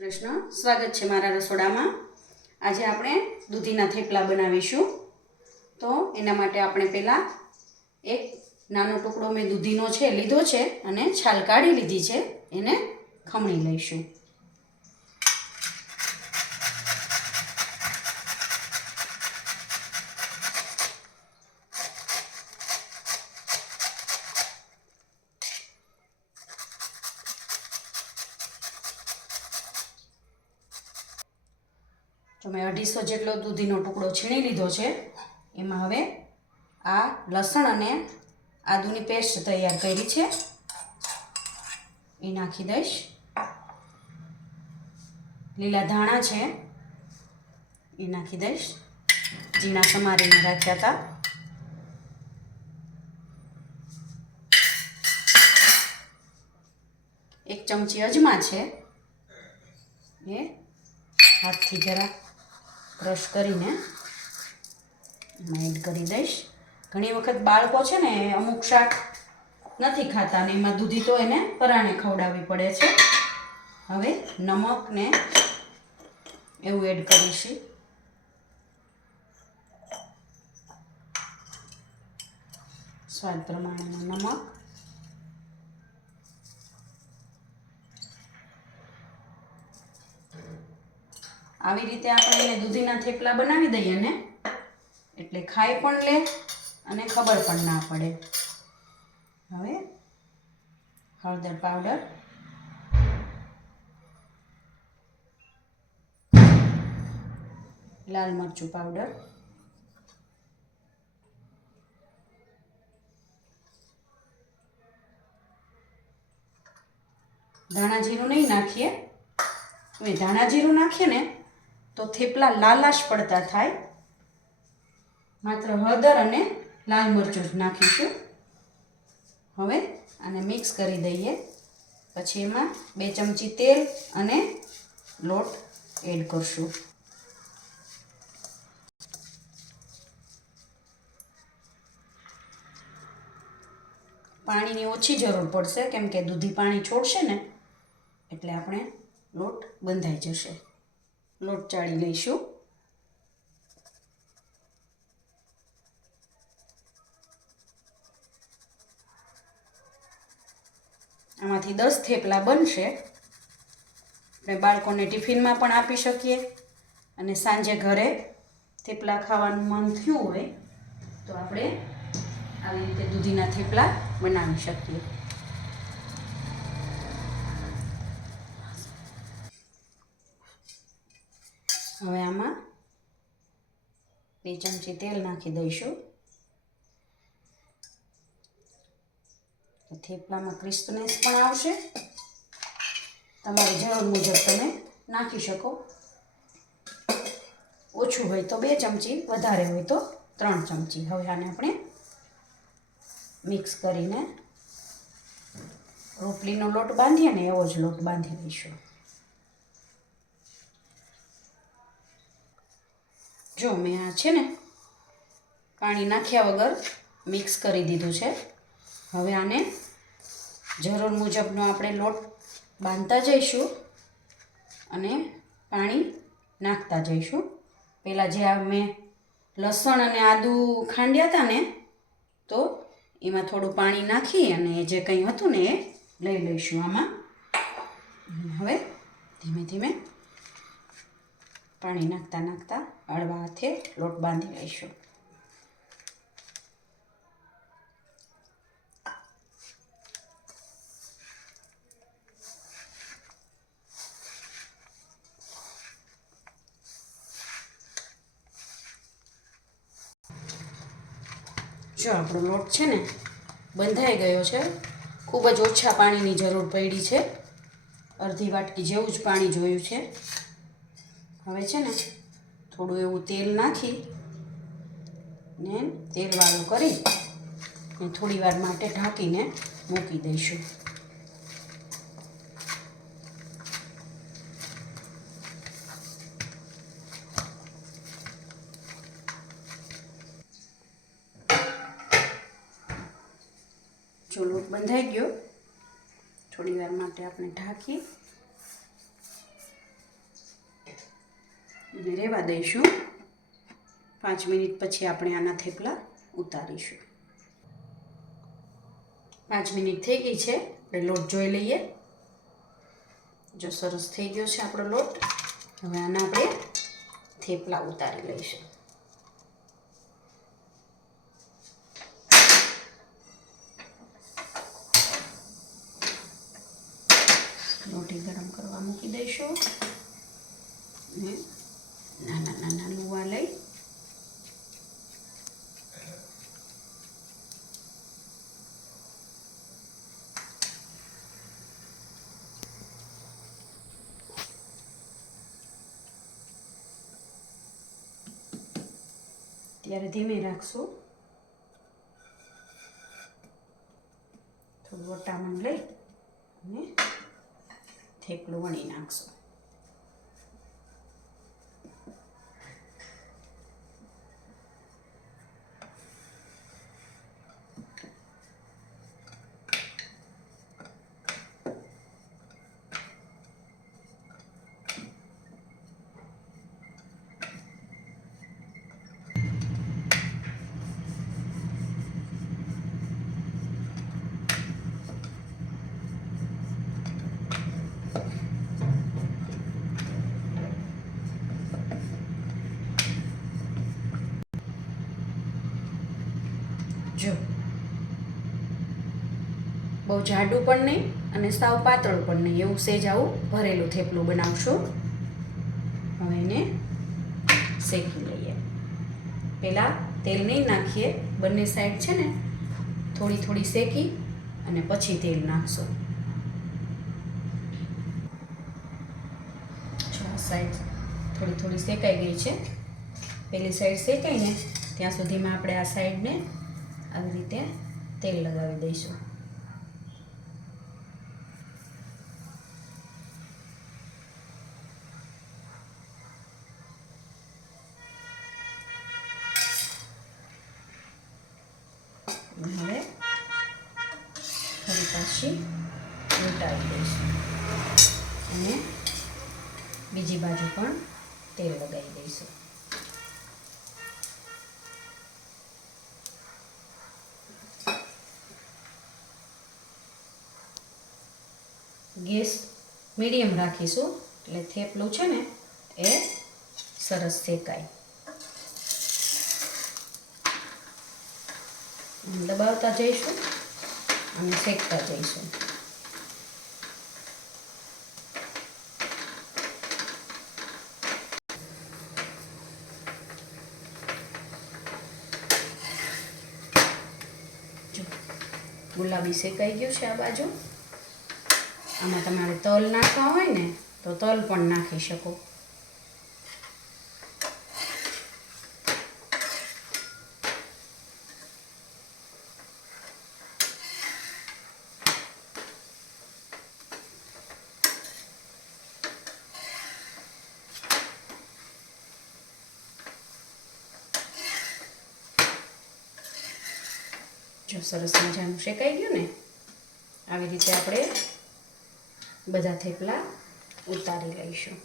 કૃષ્ણ સ્વાગત છે મારા રસોડામાં। આજે આપણે દૂધીના થેપલા બનાવીશું। તો એના માટે આપણે પહેલાં એક નાનો ટુકડો મેં દૂધીનો છે લીધો છે અને છાલ કાઢી લીધી છે, એને ખમણી લઈશું। તો મેં 250 જેટલો દૂધીનો ટુકડો છીણી લીધો છે। એમાં હવે આ લસણ અને આદુની પેસ્ટ તૈયાર કરી છે એ નાખી દઈશ। લીલા ધાણા છે એ નાખી દઈશ, ઝીણા સમારીને રાખ્યા હતા। એક ચમચી અજમા છે એ હાથથી જરા ક્રશ કરીને એમાં એડ કરી દઈશ। ઘણી વખત બાળકો છે ને અમુક શાક નથી ખાતા ને એમાં દૂધી તો એને પરાણે ખવડાવવી પડે છે। હવે નમક ને એવું એડ કરીશું। સ્વાદ પ્રમાણેનું નમક, આવી રીતે આપણે એને દૂધીના થેપલા બનાવી દઈએ ને એટલે ખાઈ પણ લે અને ખબર પણ ના પડે। હવે હળદર પાવડર, લાલ મરચું પાવડર, ધાણા જીરું નહીં નાખીએ। હવે ધાણા જીરું નાખીએ ને તો થેપલા લાલાશ પડતા થાય, માત્ર હળદર અને લાલ મરચું જ નાખીશું। હવે આને મિક્સ કરી દઈએ, પછી એમાં 2 ચમચી તેલ અને લોટ એડ કરશું। પાણીની ઓછી જરૂર પડશે કેમ કે દૂધી પાણી છોડશે ને એટલે આપણે લોટ બંધાઈ જશે। લોટ ચાળી લઈશું। આમાંથી 10 થેપલા બનશે। આપણે બાળકોને ટિફિનમાં પણ આપી શકીએ અને સાંજે ઘરે થેપલા ખાવાનું મન થયું હોય તો આપણે આવી રીતે દૂધીના થેપલા બનાવી શકીએ। હવે આમાં 2 ચમચી તેલ નાખી દઈશું। થેપલામાં ક્રિસ્પનેસ પણ આવશે। તમારી જરૂર મુજબ તમે નાખી શકો, ઓછું હોય તો 2 ચમચી, વધારે હોય તો 3 ચમચી। હવે આને આપણે મિક્સ કરીને રોટલીનો લોટ બાંધીએ ને એવો જ લોટ બાંધી લઈશું। જો મેં આ છે ને પાણી નાખ્યા વગર મિક્સ કરી દીધું છે। હવે આને જરૂર મુજબનો આપણે લોટ બાંધતા જઈશું અને પાણી નાખતા જઈશું। પહેલાં જે આ મેં લસણ અને આદું ખાંડ્યા હતા ને તો એમાં થોડું પાણી નાખી અને જે કંઈ હતું ને એ લઈ લઈશું આમાં। હવે ધીમે ધીમે પાણી નાખતા નાખતા હળવા હાથે લોટ બાંધી લઈશું। જો આપણો લોટ છે ને બંધાઈ ગયો છે, ખૂબ જ ઓછા પાણીની જરૂર પડી છે, અડધી વાટકી જેવું જ પાણી જોયું છે। હવે છે ને થોડું એવું તેલ નાખી ને તેલવાળું કરી ને થોડી વાર માટે ઢાંકીને મૂકી દઈશું। જો લોટ બંધાઈ ગયો, થોડી વાર માટે આપણે ઢાંકી અને રહેવા દઈશું. 5 મિનિટ પછી આપણે આના થેપલા ઉતારીશું. 5 મિનિટ થઈ ગઈ છે. આપણે લોટ જોઈ લઈએ. જો સરસ થઈ ગયો છે આપણો લોટ. હવે આના આપણે થેપલા ઉતારી લઈશું. લોટી ગરમ કરવા મૂકી દઈશું અને નાના નાના લુવા લઈ ત્યારે ધીમે રાખશું. થોડું વટામણ લઈ અને થેપલું વણી નાખશું. જો બહુ જાડું પણ નહીં અને સાવ પાતળું પણ નહીં, એવું સેજ આવું ભરેલું થેપલું બનાવશું. હવે એને શેકી લઈએ. પહેલાં તેલ નહીં નાખીએ, બંને સાઈડ છે ને થોડી થોડી શેકી અને પછી તેલ નાખશું. આ સાઈડ થોડી થોડી શેકાઈ ગઈ છે. પેલી સાઈડ શેકાઈ ને ત્યાં સુધીમાં આપણે આ સાઈડને આવી રીતે તેલ લગાવી દઈશું. હવે ફરી પાછી ઉલટાવી દઈશું અને બીજી બાજુ પણ તેલ લગાવી દઈશું. ગેસ મીડિયમ રાખીશું એટલે થેપલું છે ને એ સરસ શેકાય. દબાવતા જઈશું અને શેકતા જઈશું. ગુલાબી શેકાઈ ગયું છે આ બાજુ. આમાં તમારે તલ નાખવા હોય ને તો તલ પણ નાખી શકો. જો સરસ મજાનું શેકાઈ ગયું ને, આવી રીતે આપણે બધા થેપલા ઉતારી લઈશું.